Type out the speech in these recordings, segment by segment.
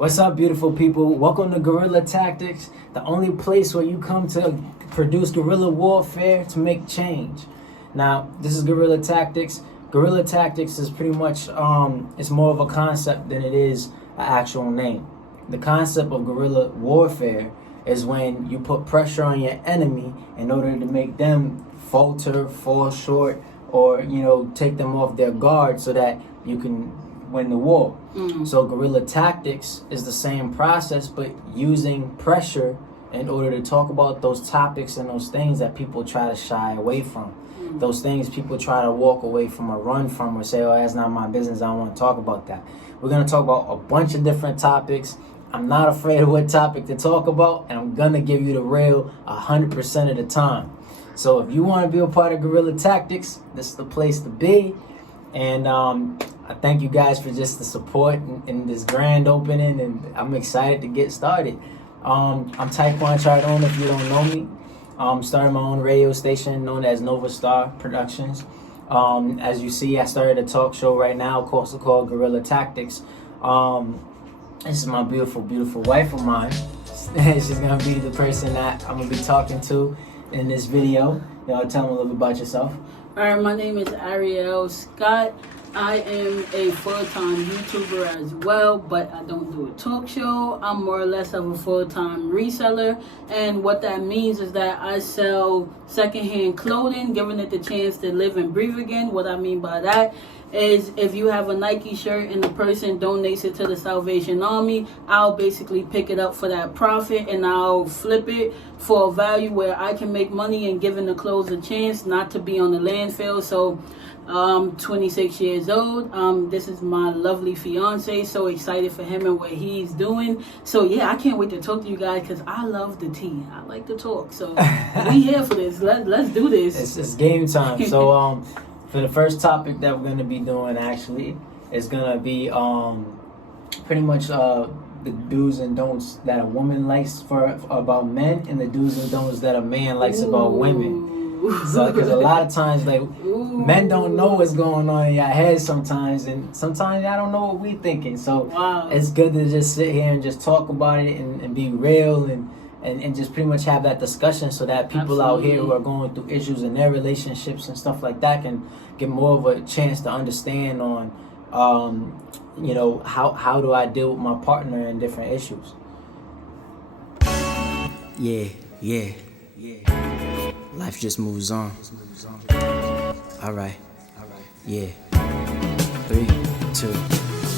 What's up, beautiful people? Welcome to Guerrilla Tactics, the only place where you come to produce guerrilla warfare to make change. Now, this is Guerrilla Tactics. Guerrilla Tactics is pretty much, it's more of a concept than it is an actual name. The concept of guerrilla warfare is when you put pressure on your enemy in order to make them falter, fall short, or, take them off their guard so that you can win the war. So guerrilla tactics is the same process, but using pressure in order to talk about those topics and those things that people try to shy away from. Those things people try to walk away from or run from or say, oh, that's not my business, I don't want to talk about that. We're going to talk about a bunch of different topics. I'm not afraid of what topic to talk about, and I'm going to give you the real 100% of the time. So if you want to be a part of Guerrilla Tactics, this is the place to be. And I thank you guys for just the support in this grand opening, and I'm excited to get started. I'm Taekwon Chardon, if you don't know me. Started my own radio station known as Nova Star Productions. As you see, I started a talk show right now called Guerrilla Tactics. This is my beautiful, beautiful wife of mine. She's going to be the person that I'm going to be talking to in this video. Y'all tell them a little bit about yourself. Alright, my name is Ariel Scott. I am a full-time YouTuber as well, but I don't do a talk show. I'm more or less of a full-time reseller, and what that means is that I sell secondhand clothing, giving it the chance to live and breathe again. What I mean by that is if you have a Nike shirt and the person donates it to the Salvation Army, I'll basically pick it up for that profit and I'll flip it for a value where I can make money and giving the clothes a chance not to be on the landfill. So I'm 26 years old. This is my lovely fiance. So excited for him and what he's doing. So yeah, I can't wait to talk to you guys because I love the tea. I like to talk. So we here for this. Let's do this. It's game time. So for the first topic that we're gonna be doing, actually, is gonna be pretty much the do's and don'ts that a woman likes about men, and the do's and don'ts that a man likes about women. So, because a lot of times, men don't know what's going on in your head sometimes, and sometimes y'all don't know what we thinking. So it's good to just sit here and just talk about it and be real and just pretty much have that discussion so that people out here who are going through issues in their relationships and stuff like that can get more of a chance to understand on, how do I deal with my partner in different issues. Yeah. Life just moves on. All right. Yeah. 3, 2.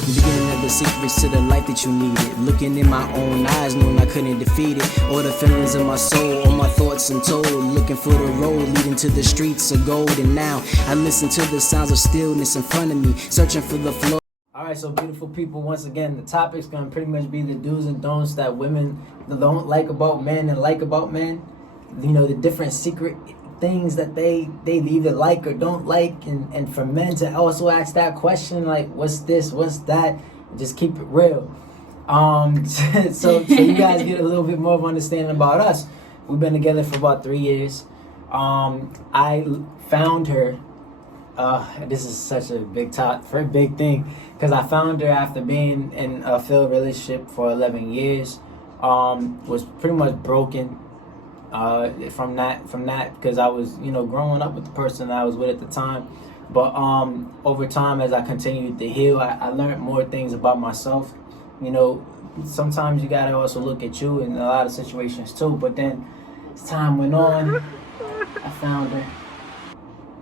The beginning of the secrets to the life that you needed. Looking in my own eyes, knowing I couldn't defeat it. All the feelings of my soul, all my thoughts untold. Looking for the road leading to the streets of gold. And now I listen to the sounds of stillness in front of me, searching for the flow. Alright, so beautiful people, once again, the topic's going to pretty much be the do's and don'ts that women don't like about men and like about men. The different secret things that they either like or don't like, and for men to also ask that question, like, what's this, what's that, and just keep it real. So you guys get a little bit more of understanding about us. We've been together for about 3 years. I found her, this is such a big thing, because I found her after being in a failed relationship for 11 years. Was pretty much broken from that because I was growing up with the person that I was with at the time, but over time, as I continued to heal, I learned more things about myself. Sometimes you gotta also look at you in a lot of situations too, but then as time went on, I found her.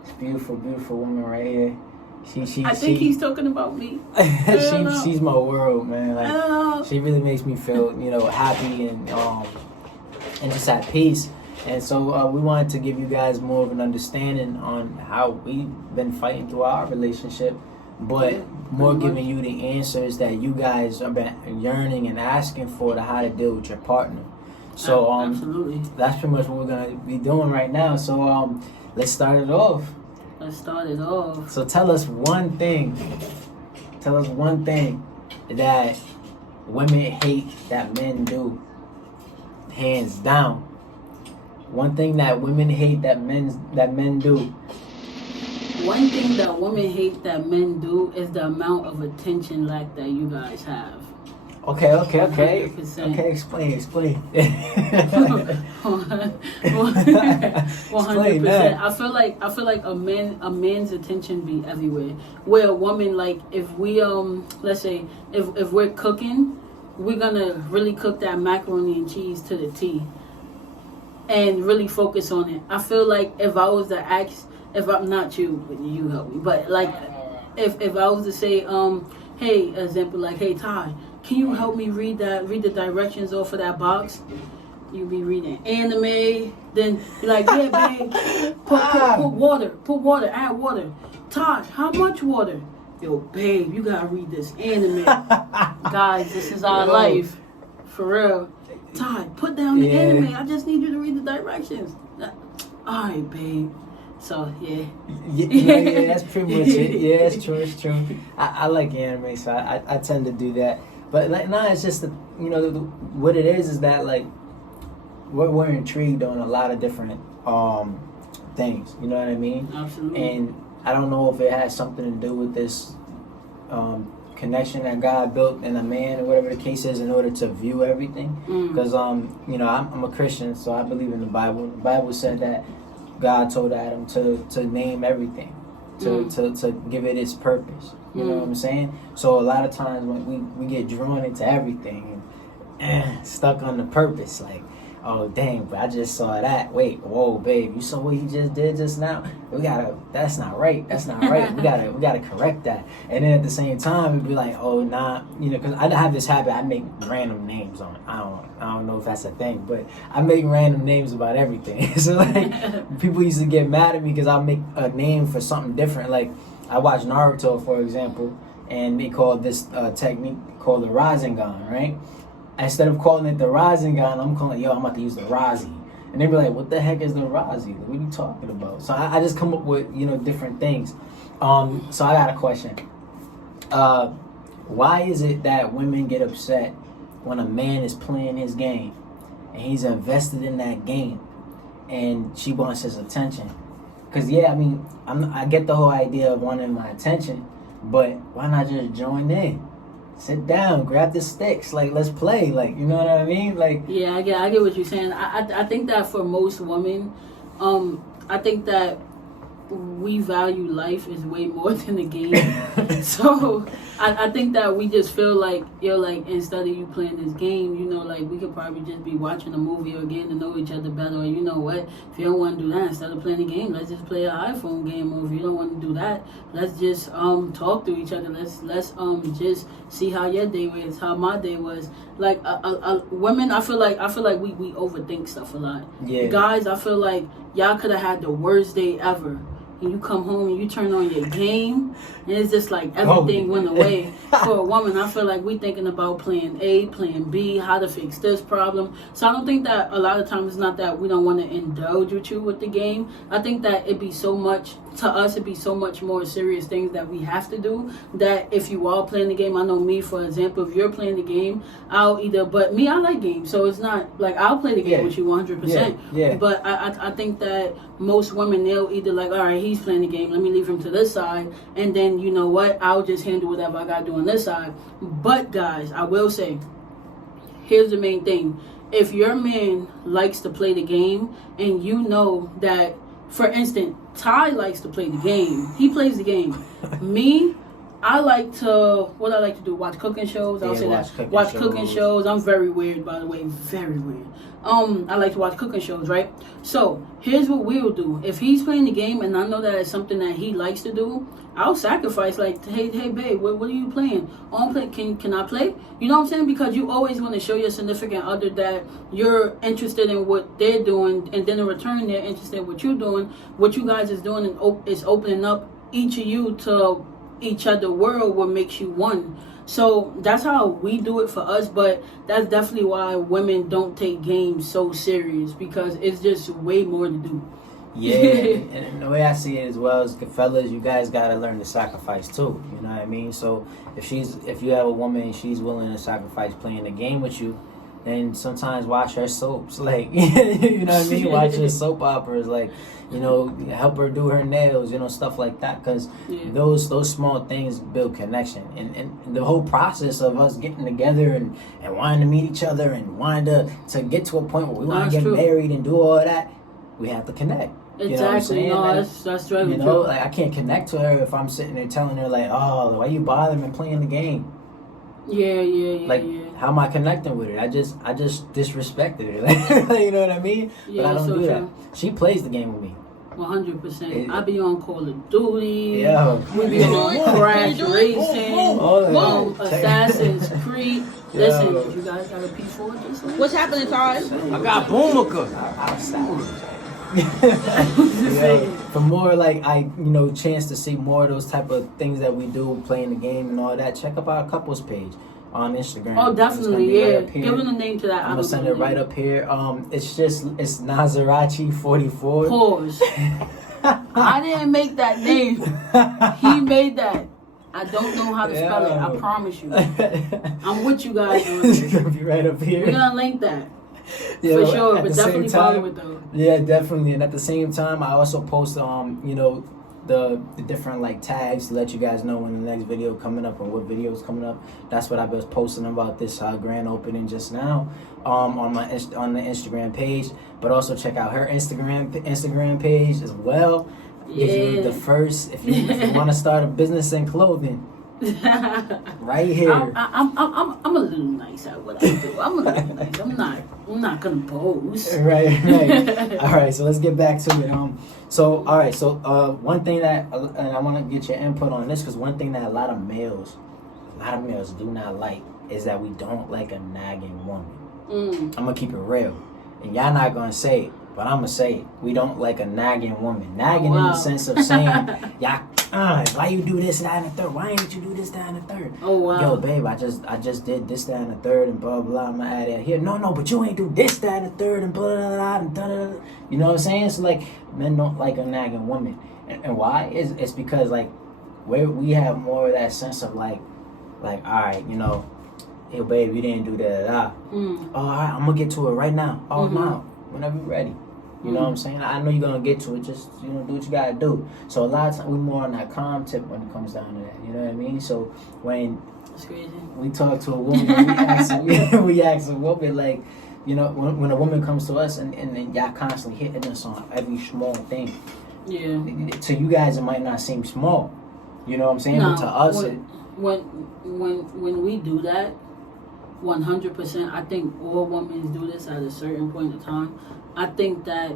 This beautiful woman right here. I think he's talking about me. She's my world, man. Like, she really makes me feel happy and just at peace. And so we wanted to give you guys more of an understanding on how we've been fighting through our relationship, but more giving you the answers that you guys have been yearning and asking for to how to deal with your partner. So absolutely, that's pretty much what we're going to be doing right now. So let's start it off. So tell us one thing that women hate that men do. Hands down. One thing that women hate that men do. One thing that women hate that men do is the amount of attention lack that you guys have. Okay. 100%. Okay, explain. 100%. I feel like a man's attention be everywhere. Where a woman, like, if we let's say if we're cooking, we're gonna really cook that macaroni and cheese to the T and really focus on it. I feel like if I was to ask, if I'm not you, you help me, but like if I was to say, hey, example, like, hey Ty, can you help me read the directions off of that box? You be reading anime, then you're like, yeah, babe, put water, add water. Todd, how much water? Yo, babe, you gotta read this anime. Guys, this is our life. For real. Todd, put down the anime. I just need you to read the directions. Alright, babe. So, yeah. Yeah, that's pretty much it. Yeah, it's true. I like anime, so I tend to do that. But like, it's just what it is that like we're intrigued on a lot of different things. You know what I mean? Absolutely. And I don't know if it has something to do with this connection that God built in a man or whatever the case is in order to view everything. Because I'm a Christian, so I believe in the Bible. The Bible said that God told Adam to name everything, to give it its purpose. You know what I'm saying? So a lot of times when we get drawn into everything and stuck on the purpose, like, oh dang, but I just saw that. Wait, whoa, babe, you saw what he just did just now? That's not right. We gotta correct that. And then at the same time, we'd be like, oh nah, because I have this habit. I make random names on. I don't know if that's a thing, but I make random names about everything. So like, people used to get mad at me because I'll make a name for something different. Like, I watch Naruto, for example, and they call this technique called the Rasengan, right? Instead of calling it the Rasengan, I'm calling it, I'm about to use the Razi. And they be like, what the heck is the Razi? What are you talking about? So I just come up with, different things. So I got a question. Why is it that women get upset when a man is playing his game and he's invested in that game and she wants his attention? Because, I get the whole idea of wanting my attention, but why not just join in? Sit down, grab the sticks, like, let's play, like, you know what I mean? Like, yeah, I get what you're saying. I think that for most women, I think that we value life is way more than the game. So I think that we just feel like, instead of you playing this game, we could probably just be watching a movie or getting to know each other better. Or you know what, if you don't want to do that, instead of playing the game, let's just play an iPhone game. Or if you don't want to do that, let's just talk to each other. Let's just see how your day was, how my day was. Like women, I feel like we overthink stuff a lot. Yeah. Guys, I feel like y'all could have had the worst day ever. And you come home and you turn on your game, and it's just like everything went away. For a woman, I feel like we thinking about plan A, plan B, how to fix this problem. So I don't think that a lot of times it's not that we don't want to indulge with you with the game. I think that it'd be so much more serious things that we have to do, that if you are playing the game, I know me, for example, if you're playing the game, I like games, so it's not like I'll play the game with you 100%. Yeah. But I think that most women, they'll either like, all right, he's playing the game, let me leave him to this side, and then you know what, I'll just handle whatever I gotta do on this side. But guys, I will say, here's the main thing. If your man likes to play the game, and you know that, for instance, Ty likes to play the game. He plays the game. Me, I like to do, watch cooking shows. I'll say that. Watch cooking shows. I'm very weird, by the way. Very weird. I like to watch cooking shows, right? So, here's what we'll do. If he's playing the game and I know that it's something that he likes to do, I'll sacrifice, like, hey babe, what are you playing? Oh, I'm playing, can I play? You know what I'm saying? Because you always want to show your significant other that you're interested in what they're doing, and then in return, they're interested in what you're doing. What you guys is doing is opening up each of you to each other world, what makes you one. So that's how we do it for us, but that's definitely why women don't take games so serious, because it's just way more to do. Yeah, and the way I see it as well is, fellas, you guys gotta learn to sacrifice too. You know what I mean? So if you have a woman and she's willing to sacrifice playing the game with you, and sometimes watch her soaps, like you know what I mean. Watch her soap operas, like help her do her nails, stuff like that. Because those small things build connection, and the whole process of us getting together and wanting to meet each other and wanting to get to a point where we want to get married and do all that, we have to connect. Exactly. That's right. Like I can't connect to her if I'm sitting there telling her like, oh, why you bothering me playing the game? Yeah. Like, how am I connecting with her? I just disrespected her. Like, you know what I mean? Yeah, but I don't do that. She plays the game with me. 100%. I be on Call of Duty. Yeah. We be on Crash Racing. Assassin's Creed. Listen, you guys got a P4 just like? What's happening, Todd? I got Boomika. For more like chance to see more of those type of things that we do playing the game and all that, check up our couples page on Instagram. Oh, definitely, yeah. Right, give them a name to that. I'm gonna send it right up here. It's Nazarachi 44. Pause. I didn't make that name. He made that. I don't know how to spell it. I promise you. I'm with you guys. It's gonna be right up here. We're gonna link that. For sure, but definitely follow it though. Yeah, definitely. And at the same time, I also post the different like tags to let you guys know when the next video coming up and what video is coming up. That's what I was posting about this grand opening just now on the Instagram page. But also check out her Instagram page as well. Yeah. Gives you the first if you want to start a business in clothing. Right here. I'm a little nice at what I do. I'm a little nice. I'm not gonna pose. Right. All right. So let's get back to it. So one thing that and I want to get your input on this, because one thing that a lot of males do not like is that we don't like a nagging woman. I'm gonna keep it real, and y'all not gonna say it, but I'm gonna say it. We don't like a nagging woman. Nagging in the sense of saying, y'all, why you do this, that, and the third? Why ain't you do this, that, and the third? Oh wow. Yo, babe, I just did this, that, and the third, and blah blah. I'm gonna add it here. No, but you ain't do this, that, and the third, and blah blah blah, and da da da. You know what I'm saying? So like, men don't like a nagging woman, and why? It's because like, we have more of that sense of like, all right, hey babe, you didn't do that. Oh, all right, I'm gonna get to it right now. Oh no, whenever you're ready. You know what I'm saying? I know you're going to get to it. Just, do what you got to do. So a lot of times we're more on that calm tip when it comes down to that. You know what I mean? So when we talk to a woman, we ask a woman, like, when a woman comes to us and then y'all constantly hitting us on every small thing. Yeah. To you guys, it might not seem small. You know what I'm saying? No, but to us, when we do that, 100%, I think all women do this at a certain point in time. I think that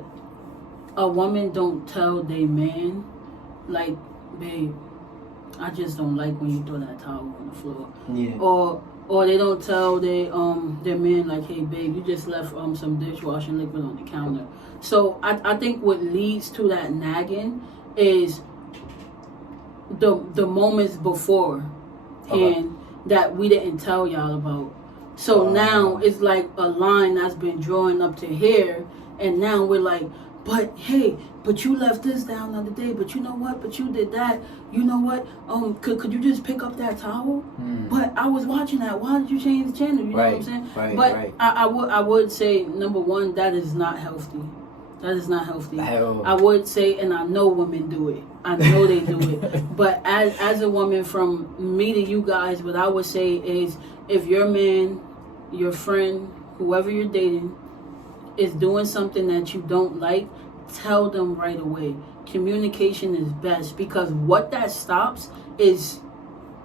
a woman don't tell their man, like, babe, I just don't like when you throw that towel on the floor. Yeah. Or they don't tell their man, like, hey babe, you just left some dishwashing liquid on the counter. So I think what leads to that nagging is the moments before and that we didn't tell y'all about. So now it's like a line that's been drawn up to here. And now we're like, but hey, but you left this down the other day. But you know what? But you did that. You know what? Could you just pick up that towel? But I was watching that. Why did you change the channel? You know what I'm saying? But I would say, number one, that is not healthy. That is not healthy. I would say, and I know women do it. I know they do it. But as a woman, from me to you guys, what I would say is, if your man, your friend, whoever you're dating, is doing something that you don't like, tell them right away. Communication is best, because what that stops is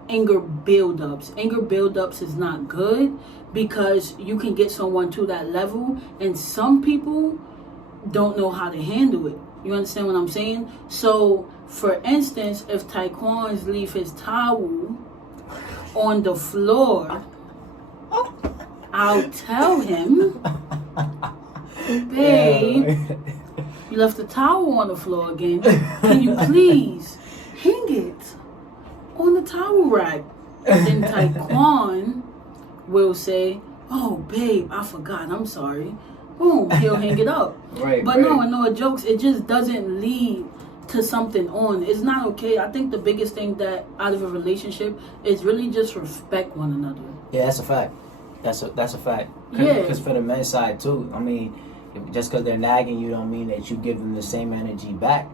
anger buildups. Anger buildups is not good, because you can get someone to that level, and some people don't know how to handle it. You understand what I'm saying? So, for instance, if Taekwon's leave his towel on the floor, I'll tell him, babe, you left the towel on the floor again. Can you please hang it on the towel rack? And then Taekwon will say, oh, babe, I forgot. I'm sorry. Boom, he'll hang it up. No jokes. It just doesn't lead to something on. It's not okay. I think the biggest thing that out of a relationship is really just respect one another. Yeah, that's a fact. That's a fact. Yeah. Because for the men's side too, I mean, just because they're nagging you don't mean that you give them the same energy back.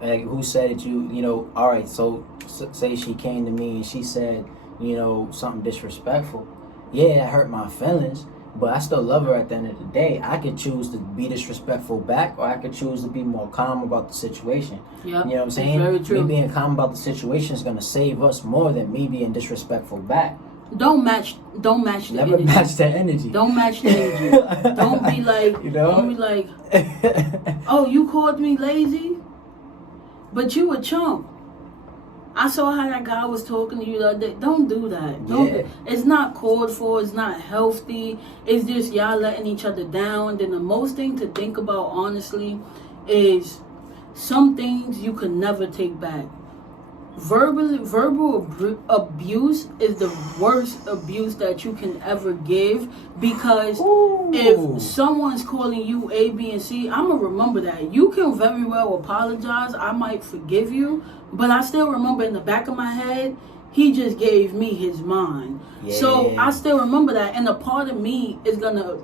Like, who said that you know, all right, so say she came to me and she said, you know, something disrespectful. Yeah, it hurt my feelings, but I still love her at the end of the day. I could choose to be disrespectful back, or I could choose to be more calm about the situation. Yep. You know what I'm saying? Very true. Me being calm about the situation is going to save us more than me being disrespectful back. Don't match the Never energy. match the energy. Don't match the energy. Don't be like, you know? don't be like, oh, you called me lazy, but you a chump. I saw how that guy was talking to you the other day. Don't do that. Yeah. It's not called for. It's not healthy. It's just y'all letting each other down. Then the most thing to think about, honestly, is some things you can never take back. Verbal abuse is the worst abuse that you can ever give, because Ooh. if someone's calling you A, B, and C, I'm gonna remember that. You can very well apologize. I might forgive you, but I still remember in the back of my head, he just gave me his mind. Yeah. So I still remember that, and a part of me is gonna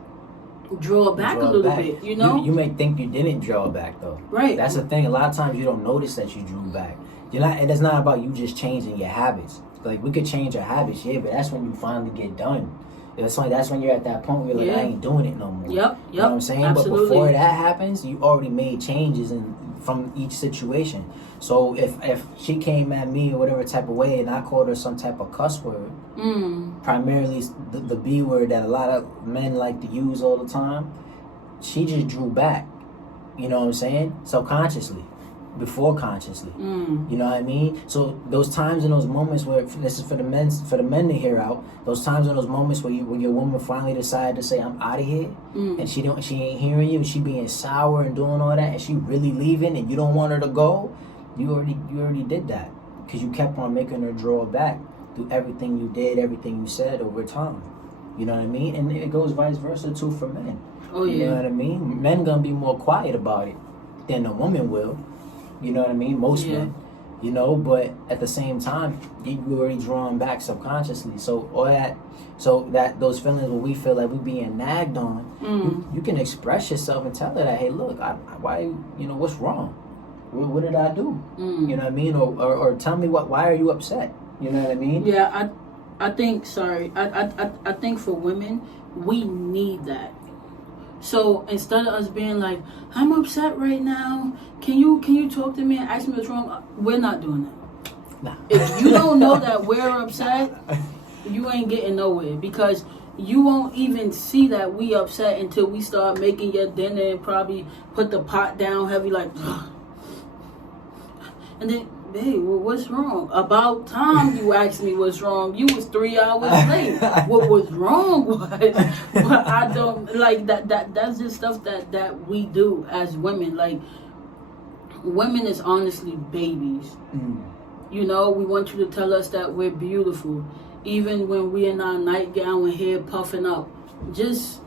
draw back a little bit, you know? You may think you didn't draw back, though. Right. That's the thing. A lot of times you don't notice that you drew back. It's not about you just changing your habits. Like, we could change our habits, yeah, but that's when you finally get done. That's when you're at that point where you're like, I ain't doing it no more. Yep. You know what I'm saying? Absolutely. But before that happens, you already made changes from each situation. So if she came at me or whatever type of way and I called her some type of cuss word, primarily the B word that a lot of men like to use all the time, she just drew back. You know what I'm saying? Subconsciously. Before consciously. You know what I mean? So those times and those moments where, this is for the men to hear out, those times and those moments where your woman finally decided to say, I'm out of here, and she ain't hearing you, and she being sour and doing all that, and she really leaving and you don't want her to go, you already did that, because you kept on making her draw back through everything you did, everything you said over time. You know what I mean? And it goes vice versa too for men. Oh yeah. You know what I mean? Men gonna be more quiet about it than a woman will. You know what I mean? Most men, you know, but at the same time, you already drawn back subconsciously. So those feelings where we feel like we being nagged on, you can express yourself and tell her that, hey, look, what's wrong? What did I do? You know what I mean? Or tell me why are you upset? You know what I mean? Yeah, I think for women, we need that. So instead of us being like, I'm upset right now, can you talk to me and ask me what's wrong? We're not doing that. Nah. If you don't know that we're upset, you ain't getting nowhere, because you won't even see that we upset until we start making your dinner and probably put the pot down heavy like, and then, hey, well, what's wrong? About time you asked me what's wrong. You was 3 hours late. What was wrong was, but I don't like that. That's just stuff that we do as women. Like, women is honestly babies. You know, we want you to tell us that we're beautiful, even when we in our nightgown and hair puffing up. Just,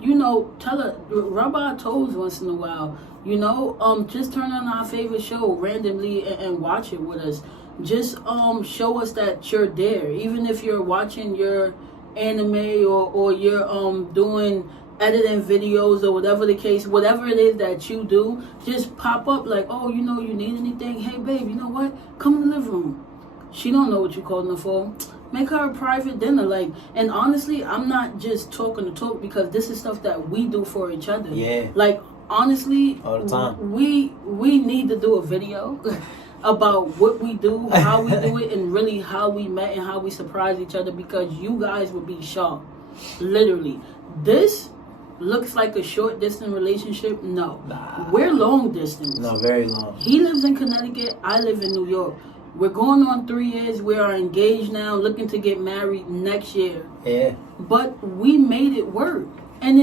you know, tell her, rub our toes once in a while. You know, just turn on our favorite show randomly and watch it with us. Just show us that you're there. Even if you're watching your anime or you're doing editing videos or whatever the case, whatever it is that you do, just pop up like, oh, you know, you need anything? Hey, babe, you know what? Come in the living room. She don't know what you calling her for. Make her a private dinner. Like, and honestly, I'm not just talking to talk, because this is stuff that we do for each other. Yeah. Like, honestly, all the time. We need to do a video about what we do, how we do it, and really how we met and how we surprise each other, because you guys would be shocked. Literally. This looks like a short distance relationship. No. Nah. We're long distance. No, very long. He lives in Connecticut. I live in New York. We're going on 3 years. We are engaged now, looking to get married next year. Yeah. But we made it work. And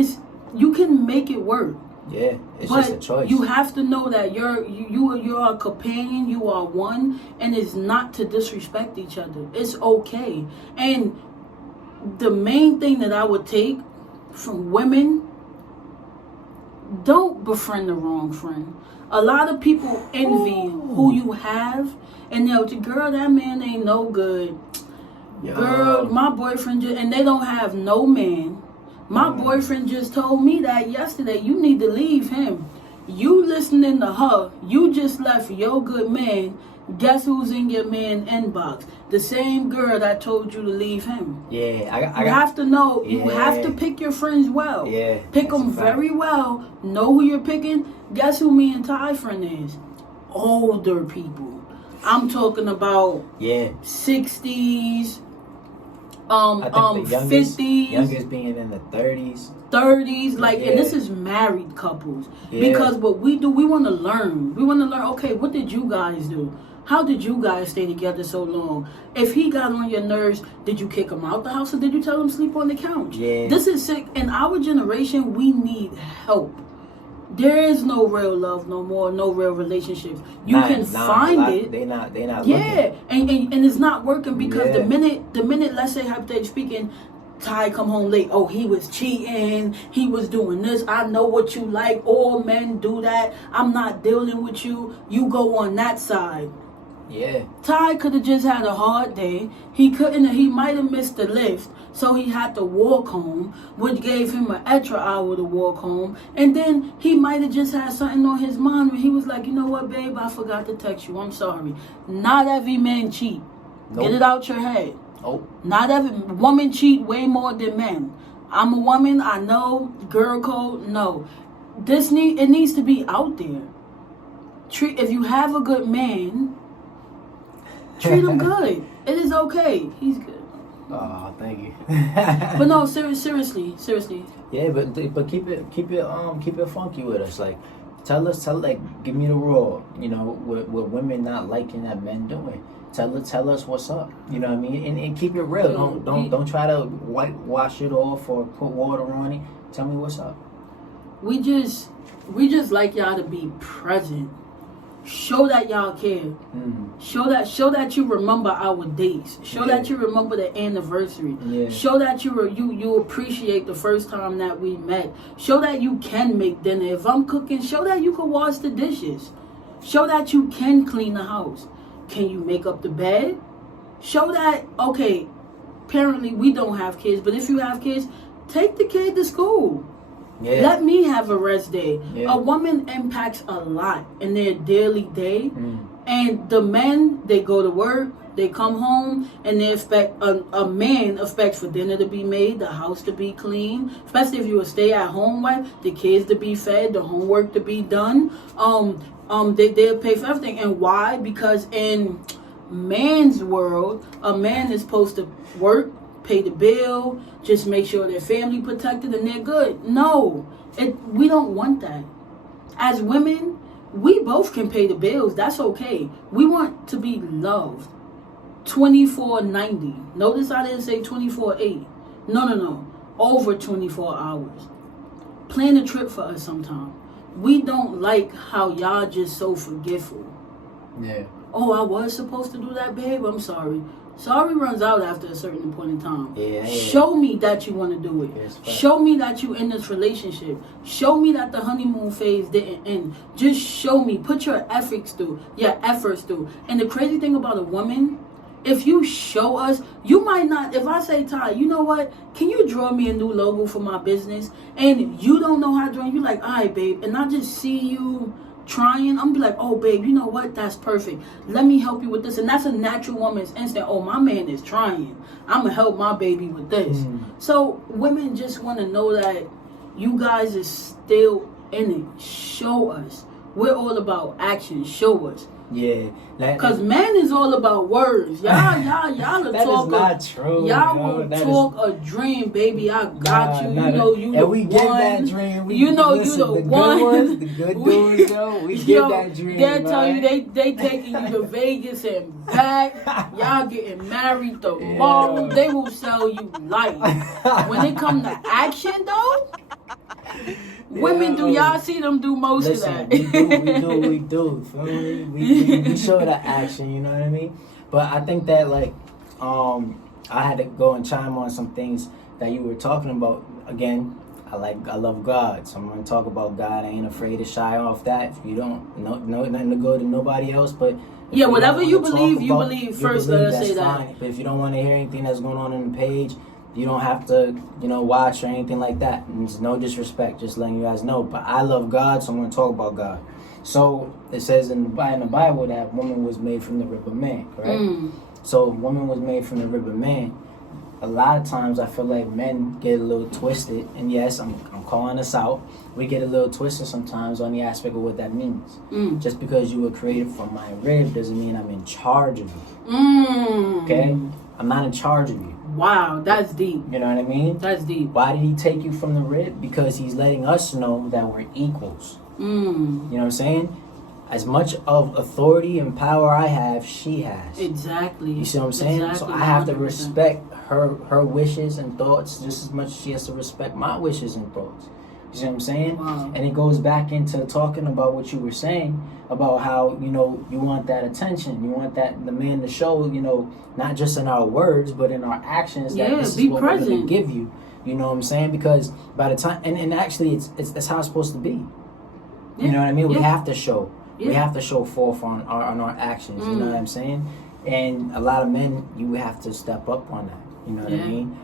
you can make it work. Yeah, it's but just a choice. You have to know that you're a companion, you are one, and it's not to disrespect each other. It's okay. And the main thing that I would take from women, don't befriend the wrong friend. A lot of people envy who you have, and they'll say, girl, that man ain't no good. Yo. Girl, my boyfriend just, and they don't have no man. My boyfriend just told me that yesterday. You need to leave him. You listening to her. You just left your good man. Guess who's in your man inbox? The same girl that told you to leave him. Yeah, You have to know. Yeah. You have to pick your friends well. Yeah, Pick that's them a fact. very well. Know who you're picking. Guess who me and Ty friend is? Older people. I'm talking about 60s. I think the youngest, 50s. youngest being in the 30s. 30s, like, Yeah. and this is married couples. Yeah. Because what we do, we want to learn. We want to learn, okay, what did you guys do? How did you guys stay together so long? If he got on your nerves, did you kick him out the house or did you tell him sleep on the couch? Yeah. This is sick. In our generation, we need help. There is no real love no more, no real relationships. You can find it. They not Yeah, looking. and it's not working because Yeah. the minute, let's say hypothetically speaking, Ty come home late. Oh, he was cheating. He was doing this. I know what you like. All men do that. I'm not dealing with you. You go on that side. Yeah. Ty could have just had a hard day. He couldn't. He might have missed the lift, so he had to walk home, which gave him an extra hour to walk home. And then he might have just had something on his mind where he was like, you know what, babe, I forgot to text you. I'm sorry. Not every man cheat. Nope. Get it out your head. Oh. Not every woman cheat way more than men. I'm a woman. I know. Girl code. No. It needs to be out there. If you have a good man, treat him good. It is okay. He's good. Oh, thank you. But no, seriously. Yeah, but keep it funky with us. Like, tell like, give me the raw. You know, what women not liking that men doing. Tell us what's up. You know what I mean? And keep it real. Don't try to whitewash it off or put water on it. Tell me what's up. We just like y'all to be present. Show that y'all care. Show that you remember our dates. Show that you remember the anniversary. Yeah. Show that you appreciate the first time that we met. Show that you can make dinner. If I'm cooking, show that you can wash the dishes. Show that you can clean the house. Can you make up the bed? Show that, okay, apparently we don't have kids, but if you have kids, take the kid to school. Yeah. Let me have a rest day. Yeah. A woman impacts a lot in their daily day. And the men, they go to work, they come home, and they expect, a man expects for dinner to be made, the house to be clean, especially if you're a stay-at-home wife, the kids to be fed, the homework to be done. They'll pay for everything. And why? Because in man's world, a man is supposed to work, pay the bill, just make sure their family protected and they're good. No, we don't want that. As women, we both can pay the bills. That's okay. We want to be loved. 24/90. Notice I didn't say 24/8. No. Over 24 hours. Plan a trip for us sometime. We don't like how y'all just so forgetful. Yeah. Oh, I was supposed to do that, babe. I'm sorry. Sorry runs out after a certain point in time. Yeah. Show me that you want to do it. Yes, show me that you in this relationship. Show me that the honeymoon phase didn't end. Just show me. Put your efforts through. And the crazy thing about a woman, if you show us, you might not, if I say, Ty, you know what? Can you draw me a new logo for my business? And you don't know how to draw, you're like, all right, babe. And I just see you trying, I'm be like, oh, babe, you know what? That's perfect. Let me help you with this. And that's a natural woman's instinct. Oh, my man is trying. I'm going to help my baby with this. So women just want to know that you guys are still in it. Show us. We're all about action. Show us. Yeah, because man is all about words. Y'all will that talk. Is not true. Y'all will talk a dream, baby. I got you. You know you and the we one. Give that dream. You know you the one. Good ones, the good dudes, though. We give that dream. They'll tell you they taking you to Vegas and back. Y'all getting married tomorrow. They will sell you life. When it come to action, though. Women, do y'all see them do most of that? We do. Feel me? We show that action, you know what I mean? But I think that, like, I had to go and chime on some things that you were talking about. Again, I love God, so I'm gonna talk about God. I ain't afraid to shy off that. If you don't, no nothing to go to nobody else, but yeah, whatever you believe, believe. First, let us say that. But if you don't want to hear anything that's going on in the page, you don't have to, watch or anything like that. And it's no disrespect, just letting you guys know. But I love God, so I'm gonna talk about God. So it says in the Bible that woman was made from the rib of man, correct? So woman was made from the rib of man. A lot of times I feel like men get a little twisted, and yes, I'm calling us out. We get a little twisted sometimes on the aspect of what that means. Just because you were created from my rib doesn't mean I'm in charge of you. Okay? I'm not in charge of you. Wow, that's deep. You know what I mean? That's deep. Why did he take you from the rib? Because he's letting us know that we're equals. You know what I'm saying? As much of authority and power I have, she has. Exactly. You see what I'm saying? Exactly. So I have to 100%. respect her wishes and thoughts just as much as she has to respect my wishes and thoughts. You see what I'm saying? Wow. And it goes back into talking about what you were saying about how, you want that attention. You want the man to show, not just in our words, but in our actions that this is what present. we're going to give you. You know what I'm saying? Because by the time, and actually it's how it's supposed to be. Yeah. You know what I mean? We Yeah. have to show. Yeah. We have to show forth on our actions. You know what I'm saying? And a lot of men, you have to step up on that. You know what I mean?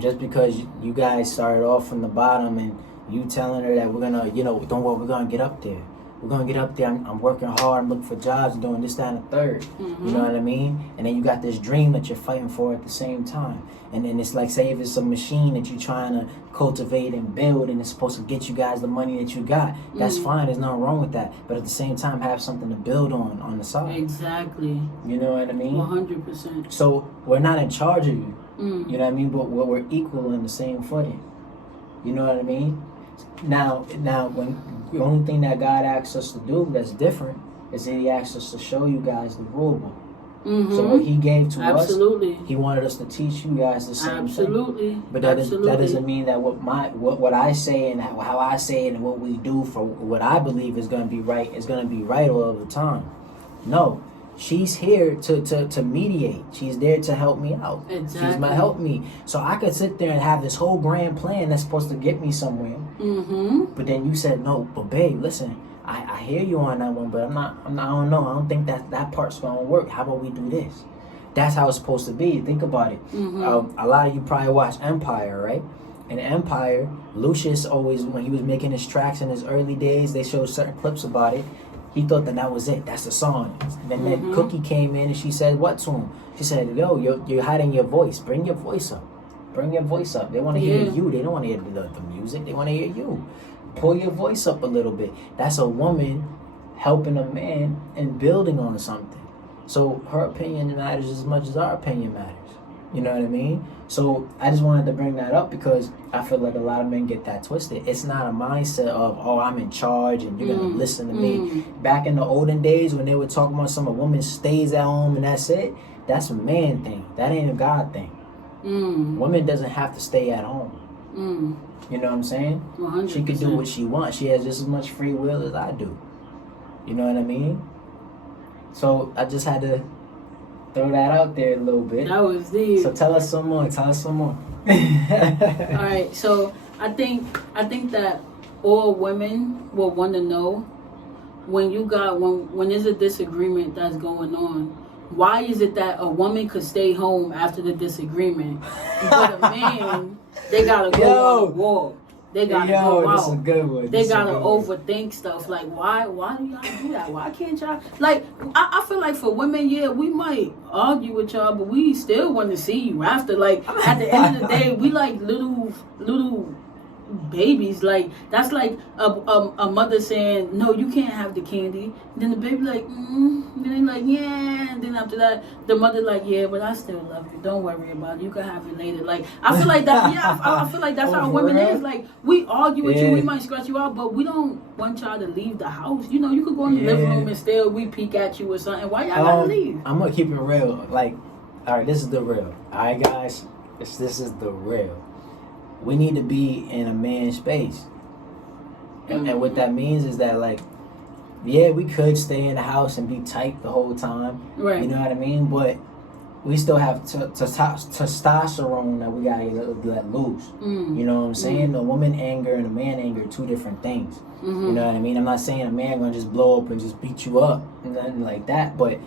Just because you guys started off from the bottom and you telling her that we're gonna, don't worry, we're gonna get up there. We're gonna get up there. I'm working hard. I'm looking for jobs and doing this, that, and the third. You know what I mean? And then you got this dream that you're fighting for at the same time. And then it's like, say if it's a machine that you're trying to cultivate and build and it's supposed to get you guys the money that you got, that's fine. There's nothing wrong with that. But at the same time, have something to build on the side. Exactly. You know what I mean? 100%. So we're not in charge of you. You know what I mean? But we're equal in the same footing. You know what I mean? Now, when the only thing that God asks us to do that's different is that He asks us to show you guys the rule book. So what He gave to us, He wanted us to teach you guys the same thing. But that doesn't mean that what I say and how I say it and what we do for what I believe is going to be right is going to be right all of the time. No. She's here to mediate. She's there to help me out. Exactly. She's my help me. So I could sit there and have this whole grand plan that's supposed to get me somewhere. But then you said, no, but babe, listen, I hear you on that one, but I don't know. I don't think that part's going to work. How about we do this? That's how it's supposed to be. Think about it. A lot of you probably watch Empire, right? In Empire, Lucius always, when he was making his tracks in his early days, they showed certain clips about it. He thought that was it. That's the song. And then Cookie came in and she said, what to him? She said, yo, you're hiding your voice. Bring your voice up. Bring your voice up. They want to hear you. They don't want to hear the music. They want to hear you. Pull your voice up a little bit. That's a woman helping a man and building on something. So her opinion matters as much as our opinion matters. You know what I mean? So I just wanted to bring that up because I feel like a lot of men get that twisted. It's not a mindset of, I'm in charge and you're going to listen to me. Back in the olden days when they were talking about a woman stays at home and that's it, that's a man thing. That ain't a God thing. Woman doesn't have to stay at home. You know what I'm saying? 100%. She can do what she wants. She has just as much free will as I do. You know what I mean? So I just had to throw that out there a little bit. That was deep. So tell us some more. All right. So I think that all women will want to know when there's a disagreement that's going on. Why is it that a woman could stay home after the disagreement, but a man they gotta go on a walk? They gotta go out. This is a good one. They gotta overthink stuff. Like, why do y'all do that? Why can't y'all? Like, I feel like for women, we might argue with y'all, but we still want to see you after. Like, at the end of the day, we like little babies. Like, that's like a mother saying, no, you can't have the candy. And then the baby like, Then they like, yeah. And then after that, the mother like, yeah, but I still love you. Don't worry about it. You can have it later. Like, I feel like that. I feel like that's how women is. Like, we argue with you, we might scratch you out, but we don't want y'all to leave the house. You know, you could go in the living room and still we peek at you or something. Why y'all gotta leave? I'm gonna keep it real. Like, all right, this is the real. All right, guys, this is the real. We need to be in a man's space. And what that means is that, like, we could stay in the house and be tight the whole time. Right. You know what I mean? But we still have testosterone that we gotta let loose. You know what I'm saying? The woman anger and the man anger are two different things. You know what I mean? I'm not saying a man gonna just blow up and just beat you up and nothing like that, but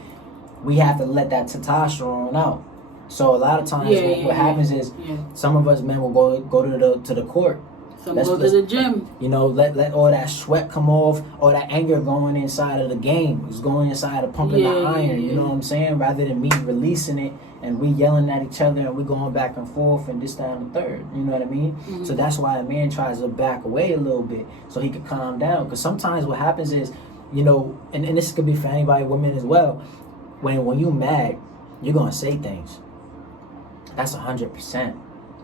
we have to let that testosterone out. So a lot of times what happens is some of us men will go to the court. Some go to the gym. You know, let all that sweat come off, all that anger going inside of the game. It's going inside of pumping the iron, you know what I'm saying? Rather than me releasing it and we yelling at each other and we going back and forth and this, that, and the third. You know what I mean? So that's why a man tries to back away a little bit so he can calm down. Because sometimes what happens is, you know, and this could be for anybody, women as well, when you mad, you're going to say things. That's 100%.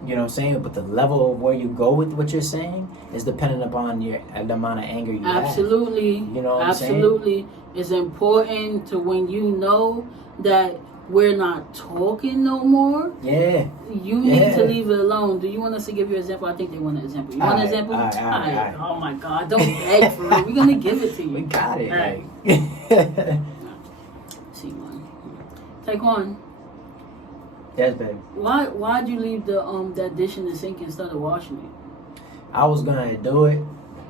You know what I'm saying? But the level of where you go with what you're saying is dependent upon the amount of anger you have. Absolutely. You know what I'm saying? Absolutely. It's important to when you know that we're not talking no more. Yeah. You need to leave it alone. Do you want us to give you an example? I think they want an example. You want an example? All right. Oh my God. Don't beg for it. We're going to give it to you. We got it. All right. See one. Take one. Yes, baby. Why'd you leave the that dish in the sink instead of washing it? I was gonna do it,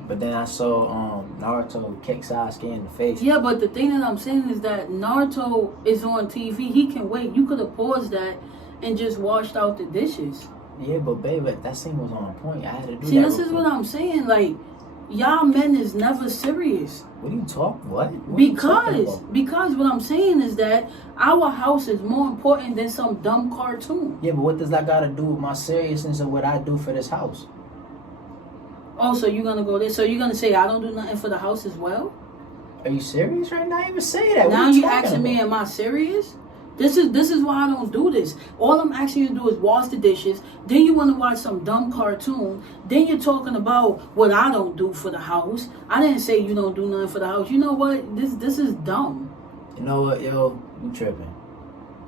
but then I saw Naruto kick Sasuke in the face. Yeah, but the thing that I'm saying is that Naruto is on TV. He can wait. You could have paused that and just washed out the dishes. Yeah, but baby, that scene was on point. I had to do See, that. this is what I'm saying. Like, y'all men is never serious. What are you talking? What? Because what I'm saying is that our house is more important than some dumb cartoon. Yeah, but what does that got to do with my seriousness and what I do for this house? Oh, so you're gonna go there? So you're gonna say I don't do nothing for the house as well? Are you serious right now? Even say that. Now you asking me, am I serious? This is why I don't do this. All I'm asking you to do is wash the dishes. Then you want to watch some dumb cartoon. Then you're talking about what I don't do for the house. I didn't say you don't do nothing for the house. You know what? This is dumb. You know what, yo? You tripping.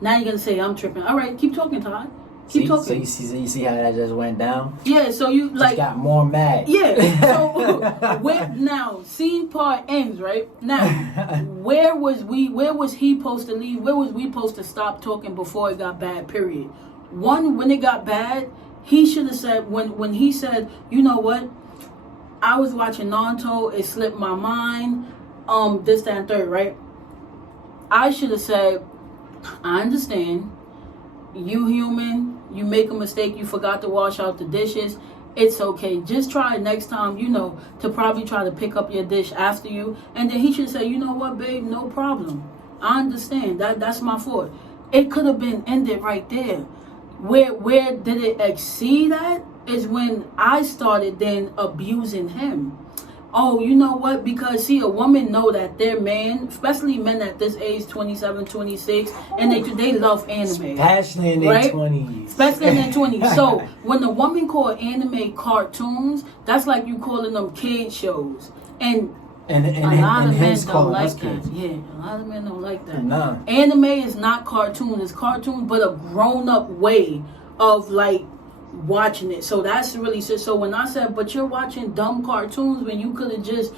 Now you're gonna say I'm tripping. All right, keep talking, Todd. Keep talking. So you see how that just went down? Yeah. So you just got more mad. Yeah. So now scene part ends right now. Where was he supposed to leave? Where was we supposed to stop talking before it got bad? Period. One, when it got bad, he should have said when he said, you know what? I was watching Naruto. It slipped my mind. This, that, and third. Right. I should have said, I understand. You human, you make a mistake, you forgot to wash out the dishes. It's okay. Just try next time, to probably try to pick up your dish after you. And then he should say, you know what, babe, no problem. I understand. That's my fault. It could have been ended right there. Where did it exceed at is when I started then abusing him. Oh, you know what? Because, see, a woman know that their man, especially men at this age, 27, 26, and they love anime. Especially in their 20s. Especially in their 20s. So, when the woman call anime cartoons, that's like you calling them kid shows. And a lot of men don't like that. Yeah, a lot of men don't like that. Nah. Anime is not cartoon. It's cartoon, but a grown-up way of, like, watching it. So that's really so when I said, but you're watching dumb cartoons when you could have just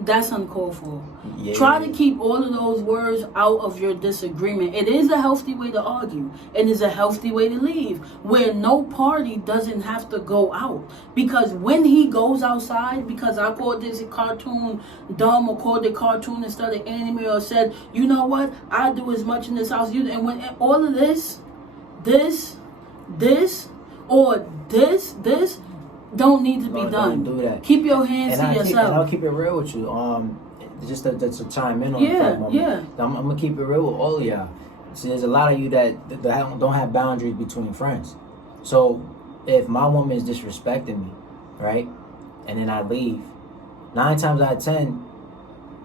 that's uncalled for. Yeah. Try to keep all of those words out of your disagreement. It is a healthy way to argue, and it's a healthy way to leave, where no party doesn't have to go out. Because when he goes outside, because I called this cartoon dumb or called it cartoon instead of anime, or said, you know what, I do as much in this house, and when all of this or this don't need to be done. Don't do that. Keep your hands to yourself. I'll keep it real with you. Just to chime in on it for a moment. Yeah. I'm gonna keep it real with all of y'all. See, there's a lot of you that don't have boundaries between friends. So if my woman is disrespecting me, right, and then I leave, 9 times out of 10,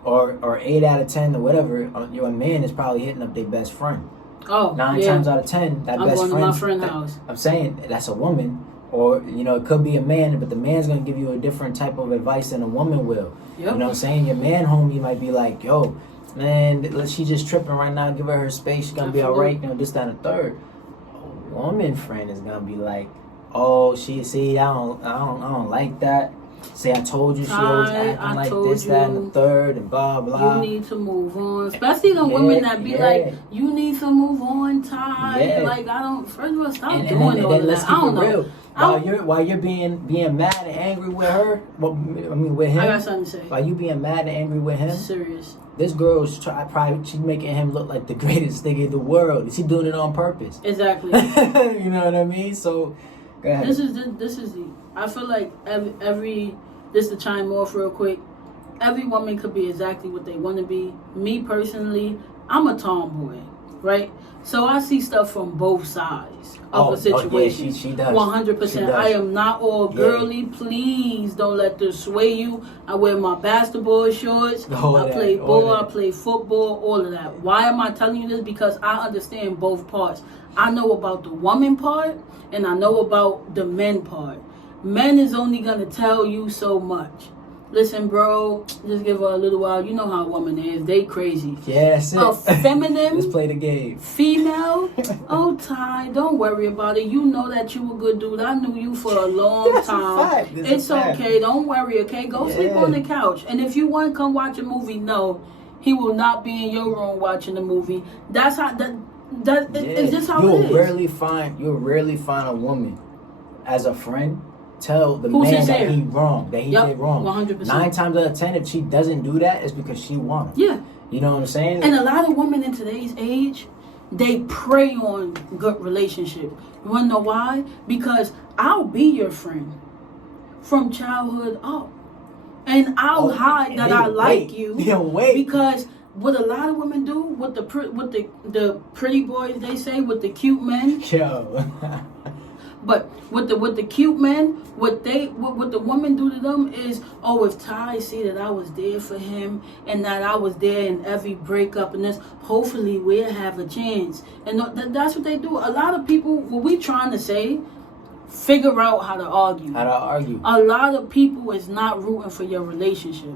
or 8 out of 10 or whatever, your man is probably hitting up their best friend. Oh, 9 times out of 10, that I'm best going friend. to my friend's house. I'm saying that's a woman, or it could be a man, but the man's gonna give you a different type of advice than a woman will. Yep. You know what I'm saying? Your man homie might be like, "Yo, man, she just tripping right now. Give her space. She's gonna be all right." This, that, and the third. A woman friend is gonna be like, "Oh, I don't like that. say I told you she always acting like this, that, and the third, and blah blah. You need to move on, especially the women that be like, you need to move on, Ty. Yeah. Like I don't. First of all, stop and doing then, all of let's that. keep I don't it know. real. While you're being mad and angry with her, well, I mean with him. I got something to say. While you being mad and angry with him, serious. This girl's she's making him look like the greatest thing in the world. She doing it on purpose. Exactly. You know what I mean? So, go ahead. This is the. I feel like every just to chime off real quick. Every woman could be exactly what they want to be. Me personally, I'm a tomboy, right? So I see stuff from both sides of a situation. Yeah, she does. 100%. I am not all girly. Please don't let this sway you. I wear my basketball shorts. I play ball. I play football. All of that. Why am I telling you this? Because I understand both parts. I know about the woman part, and I know about the men part. Men is only gonna tell you so much. Listen, bro, just give her a little while. You know how a woman is. They crazy. Yeah, that's it. A feminine. Let's play the game. Female. Oh, Ty, don't worry about it. You know that you a good dude. I knew you for a long time. It's okay. Don't worry, okay? Go sleep on the couch. And if you want to come watch a movie, no. He will not be in your room watching the movie. That's how... It's just how it is. You'll rarely find a woman as a friend tell the Who's man sincere? that he wrong, that he did wrong. 100%. 9 times out of 10, if she doesn't do that, it's because she wants. Yeah. You know what I'm saying? And a lot of women in today's age, they prey on good relationship. You want to know why? Because I'll be your friend from childhood up. And I'll hide that I like you. Because what a lot of women do, with the pretty boys, they say, with the cute men. Yo. But with the cute men, what the women do to them is, oh, if Ty see that I was there for him and that I was there in every breakup and this, hopefully we'll have a chance. And that's what they do. A lot of people, what we trying to say, figure out how to argue. A lot of people is not rooting for your relationship.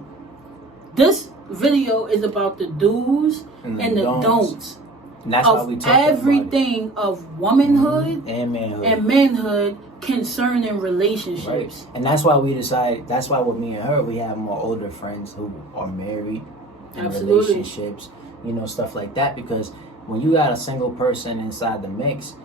This video is about the do's and the don'ts. And that's why we talk everything of womanhood and manhood concerning relationships. Right. And that's why we decided, that's why with me and her, we have more older friends who are married in relationships, you know, stuff like that. Because when you got a single person inside the mix,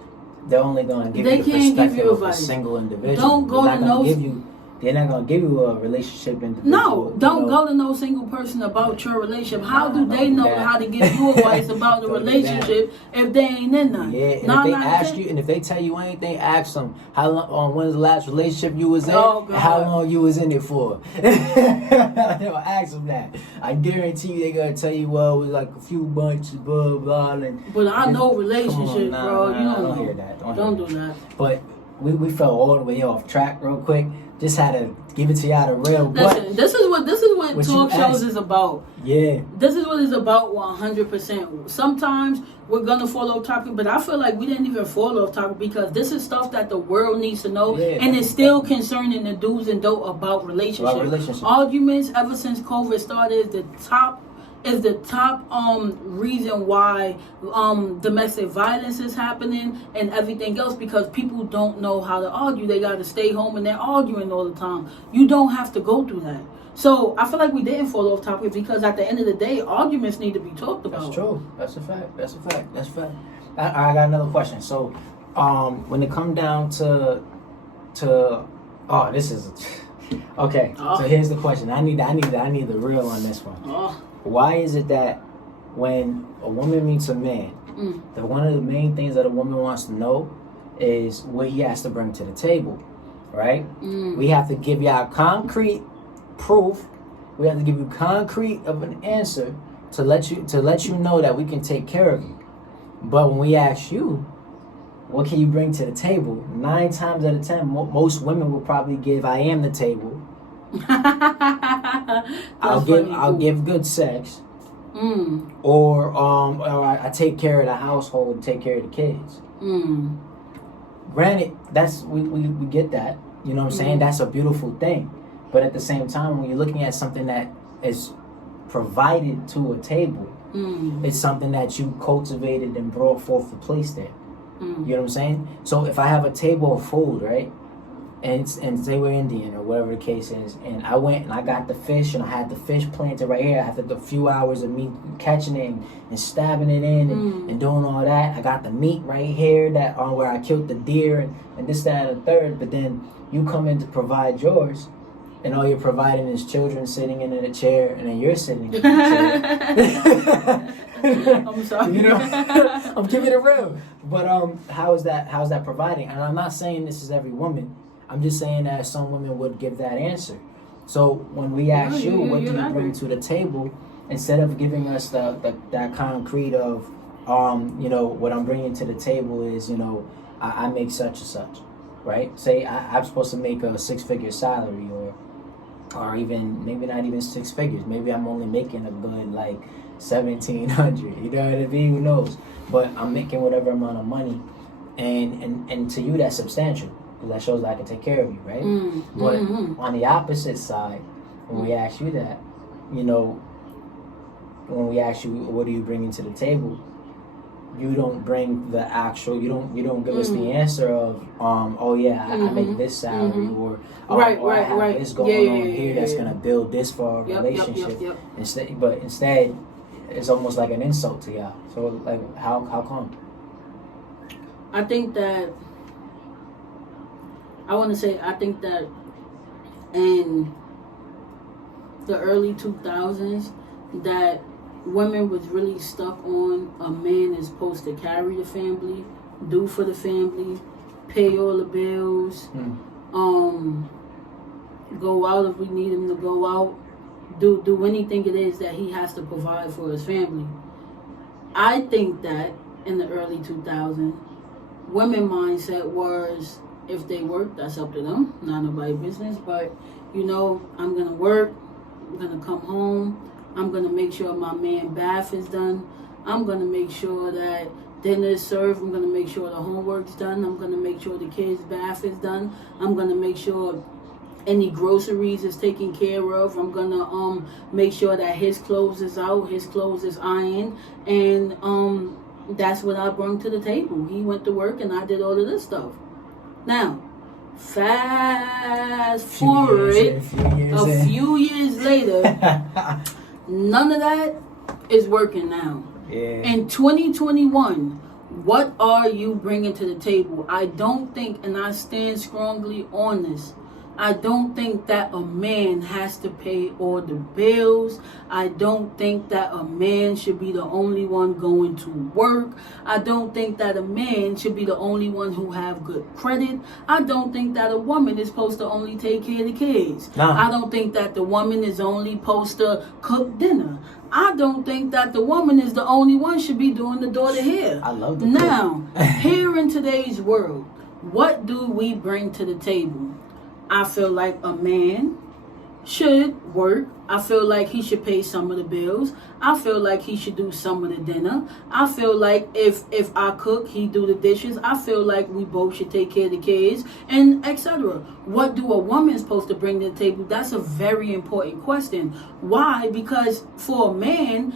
they're only going to give you the perspective of a single individual. Don't go to no... They're not going to give you a relationship individual. No, don't go to no single person about your relationship. How do they know how to give you advice about the relationship if they ain't in none? Yeah, and if they ask you, and if they tell you anything, ask them how long, when's the last relationship you was in, and how long you was in it for. Ask them that. I guarantee you they're going to tell you, well, it was like a few months, blah, blah. But I know relationships, bro. You don't hear that. Don't do that. But we fell all the way off track real quick. Just had to give it to y'all the real. Listen, this is what talk shows is about. Yeah. This is what it's about 100%. Sometimes we're going to fall off topic, but I feel like we didn't even fall off topic because this is stuff that the world needs to know, and it's still concerning the do's and don'ts about relationships. Arguments ever since COVID started is the top reason why domestic violence is happening and everything else, because people don't know how to argue. They got to stay home and they're arguing all the time. You don't have to go through that. So I feel like we didn't fall off topic because at the end of the day, arguments need to be talked about. That's true. That's a fact. I got another question. So when it come down to this is okay. So here's the question. I need the real on this one. Why is it that when a woman meets a man, that one of the main things that a woman wants to know is what he has to bring to the table, right? We have to give y'all concrete proof. We have to give you concrete of an answer to let you know that we can take care of you. But when we ask you, what can you bring to the table? 9 times out of 10, most women will probably give, I am the table. I'll give good sex, or I take care of the household and take care of the kids. Granted, that's we get that. You know what I'm saying? That's a beautiful thing. But at the same time, when you're looking at something that is provided to a table, it's something that you cultivated and brought forth to place there. You know what I'm saying? So if I have a table of food, right? and they were Indian or whatever the case is, and I went and I got the fish and I had the fish planted right here. After the few hours of me catching it and stabbing it in and doing all that, I got the meat right here that on where I killed the deer and this, that, and the third. But then you come in to provide yours, and all you're providing is children sitting in a chair, and then you're sitting in a chair. I'm sorry. You know, I'm keeping it real. But how's that providing? And I'm not saying this is every woman. I'm just saying that some women would give that answer. So when we ask you, what do you bring to the table, instead of giving us that concrete of, what I'm bringing to the table is, I make such and such, right? Say I'm supposed to make a 6-figure salary, or even maybe not even 6 figures. Maybe I'm only making a good like 1,700. You know what I mean? Who knows? But I'm making whatever amount of money, and to you that's substantial. That shows that I can take care of you, right? But on the opposite side, when we ask you that, when we ask you what are you bringing to the table, you don't bring the actual. You don't give us the answer of I make this salary or I have this going on here that's gonna build this for our relationship. Instead, it's almost like an insult to y'all. So like how come? I think that. I think that in the early 2000s, that women was really stuck on a man is supposed to carry the family, do for the family, pay all the bills, go out if we need him to go out, do anything it is that he has to provide for his family. I think that in the early 2000s, women mindset was, if they work, that's up to them, not nobody's business. But I'm gonna work, I'm gonna come home, I'm gonna make sure my man bath is done, I'm gonna make sure that dinner is served, I'm gonna make sure the homework's done, I'm gonna make sure the kids' bath is done, I'm gonna make sure any groceries is taken care of, I'm gonna make sure that his clothes is out, his clothes is ironed, and that's what I brought to the table. He went to work and I did all of this stuff. Now, fast forward a few years later, none of that is working now. Yeah. In 2021, what are you bringing to the table? I don't think, and I stand strongly on this, I don't think that a man has to pay all the bills. I don't think that a man should be the only one going to work. I don't think that a man should be the only one who have good credit. I don't think that a woman is supposed to only take care of the kids. Nah. I don't think that the woman is only supposed to cook dinner. I don't think that the woman is the only one should be doing the daughter hair. I love the Now, here in today's world, what do we bring to the table? I feel like a man should work. I feel like he should pay some of the bills. I feel like he should do some of the dinner. I feel like if I cook, he do the dishes. I feel like we both should take care of the kids, and etc. What do a woman supposed to bring to the table? That's a very important question. Why? Because for a man,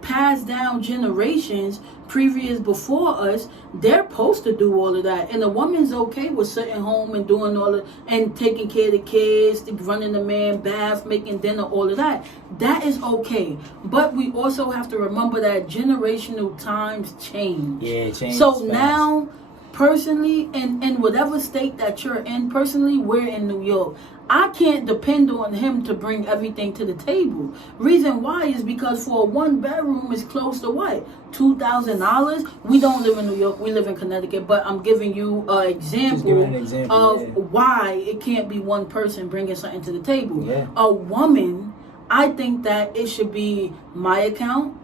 passed down generations previous before us, they're supposed to do all of that, and a woman's okay with sitting home and doing all of and taking care of the kids, running the man bath, making dinner, all of that. That is okay, but we also have to remember that generational times change. Yeah, it changes So fast. now, personally, in whatever state that you're in, personally, we're in New York. I can't depend on him to bring everything to the table. Reason why is because for a 1-bedroom is close to what? $2,000? We don't live in New York, we live in Connecticut, but I'm giving you an example of why it can't be one person bringing something to the table. Yeah. A woman, I think that it should be my account,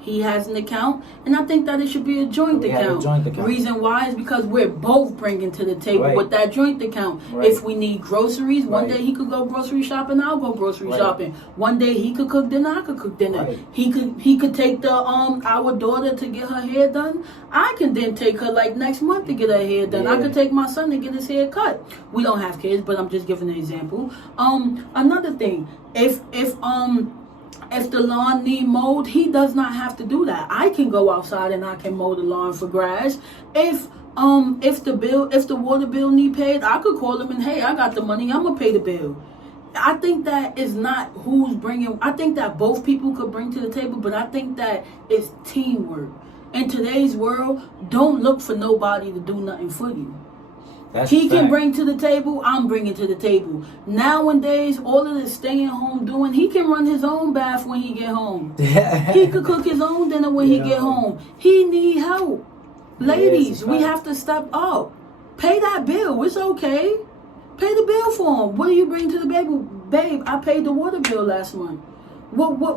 he has an account, and I think that it should be a joint account. Reason why is because we're both bringing to the table with that joint account. If we need groceries, one day he could go grocery shopping, I'll go grocery shopping. One day he could cook dinner, I could cook dinner. He could take the our daughter to get her hair done. I can then take her like next month to get her hair done. I could take my son to get his hair cut. We don't have kids, but I'm just giving an example. Another thing, if the lawn need mowed, he does not have to do that. I can go outside and I can mow the lawn for grass. If If the water bill need paid, I could call him and, hey, I got the money, I'm gonna pay the bill. I think that is not who's bringing. I think that both people could bring to the table, but I think that it's teamwork. In today's world, don't look for nobody to do nothing for you. He can bring to the table, I'm bringing to the table. Nowadays, all of this staying home doing, he can run his own bath when he get home. He could cook his own dinner when he get home. He need help. Ladies, we have to step up. Pay that bill. It's okay. Pay the bill for him. What do you bring to the table? Babe, I paid the water bill last month.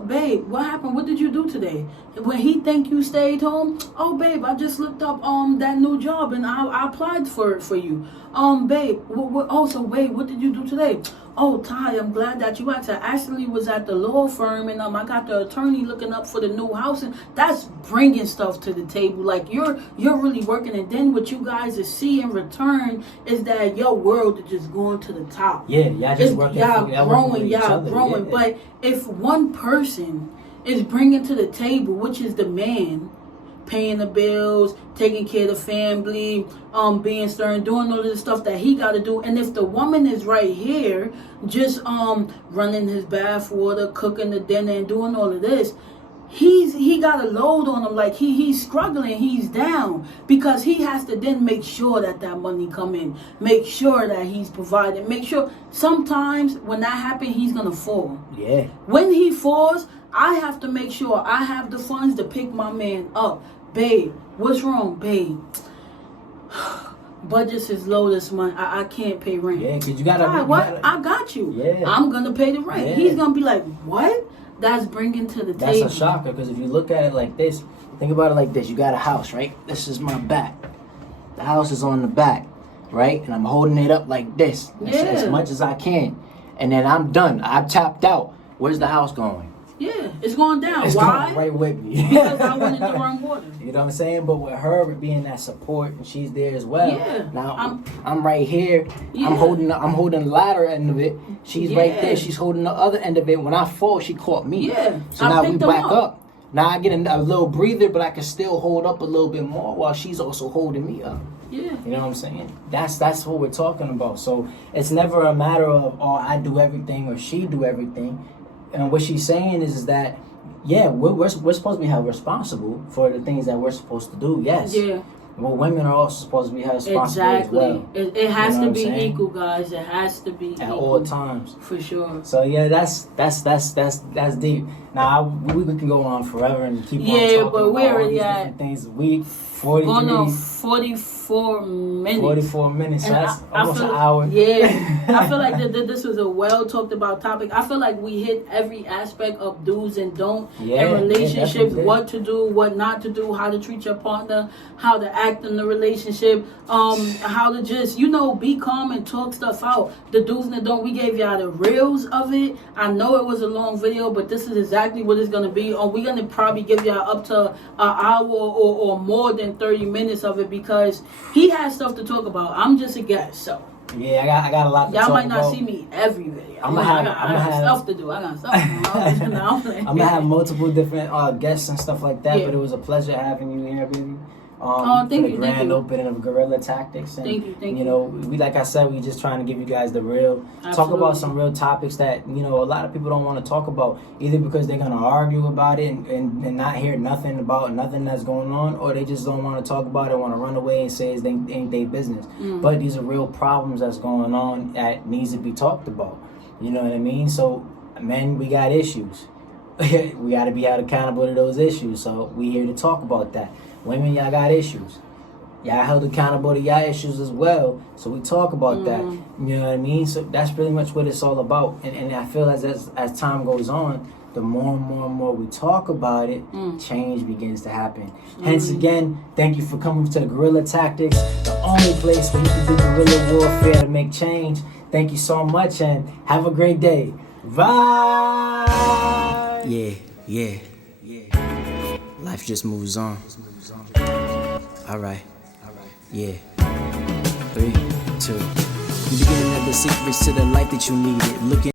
Babe, what happened? What did you do today? When he think you stayed home, oh, babe, I just looked up that new job and I applied for it for you. Babe, babe, what did you do today? Oh, Ty, I'm glad that you asked. I actually was at the law firm and I got the attorney looking up for the new house, and that's bringing stuff to the table. Like you're really working, and then what you guys see in return is that your world is just going to the top. Yeah, y'all just working. Y'all growing. Yeah. But if one person is bringing to the table, which is the man, paying the bills, taking care of the family, being stern, doing all of the stuff that he got to do. And if the woman is right here, just running his bath water, cooking the dinner, and doing all of this, he got a load on him. Like he's struggling, he's down, because he has to then make sure that money come in, make sure that he's providing, make sure. Sometimes when that happens, he's gonna fall. Yeah. When he falls, I have to make sure I have the funds to pick my man up. Babe, what's wrong, babe? Budgets is low this month. I can't pay rent. Yeah, because you gotta. I got you. Yeah. I'm gonna pay the rent. Yeah. He's gonna be like, what? That's bringing to the table. That's a shocker, because if you look at it like this, think about it like this. You got a house, right? This is my back. The house is on the back, right? And I'm holding it up like this, as much as I can. And then I'm done. I've tapped out. Where's the house going? Yeah, it's going down. It's Why? Going right with me. Because I wanted to run water. You know what I'm saying? But with her being that support, and she's there as well. Yeah. Now I'm right here. Yeah. I'm holding the latter end of it. She's right there. She's holding the other end of it. When I fall, she caught me. Yeah. So now we back up. Now I get a little breather, but I can still hold up a little bit more while she's also holding me up. Yeah. You know what I'm saying? That's what we're talking about. So it's never a matter of, oh, I do everything or she do everything. And what she's saying is that, yeah, we're supposed to be held responsible for the things that we're supposed to do. Yes. Yeah. Well, women are also supposed to be held responsible as well. It has to be equal, guys. It has to be at all times. For sure. So yeah, that's deep. Now we can go on forever and keep on talking but we're already about at things. 44 minutes. 44 minutes. So that's almost an hour. Yeah. I feel like this was a well talked about topic. I feel like we hit every aspect of do's and don't in relationships, what to do, what not to do, how to treat your partner, how to act in the relationship, how to just, be calm and talk stuff out. The do's and the don't, we gave y'all the reels of it. I know it was a long video, but this is exactly what it's going to be. We're going to probably give y'all up to an hour or more than 30 minutes of it, because he has stuff to talk about. I'm just a guest, so. Yeah, I got a lot to talk about. Y'all might not see me every video. I got stuff to do. I'm going to have multiple different guests and stuff like that, but it was a pleasure having you here, baby. Thank you. For the grand opening of Guerrilla Tactics. And, thank you. We, like I said, we just trying to give you guys the real, talk about some real topics that, a lot of people don't want to talk about, either because they're going to argue about it and not hear nothing about nothing that's going on, or they just don't want to talk about it, want to run away and say it ain't their business. But these are real problems that's going on that needs to be talked about. You know what I mean? So, men, we got issues. We got to be held accountable to those issues. So, we here to talk about that. Women, y'all got issues. Y'all held accountable to y'all issues as well. So we talk about that. You know what I mean? So that's pretty much what it's all about. And I feel as time goes on, the more and more we talk about it, change begins to happen. Hence again, thank you for coming to the Guerrilla Tactics, the only place where you can do guerrilla warfare to make change. Thank you so much, and have a great day. Bye. Yeah. Life just moves on. All right. Yeah. 3, 2. The beginning of the secrets to the life that you needed. Looking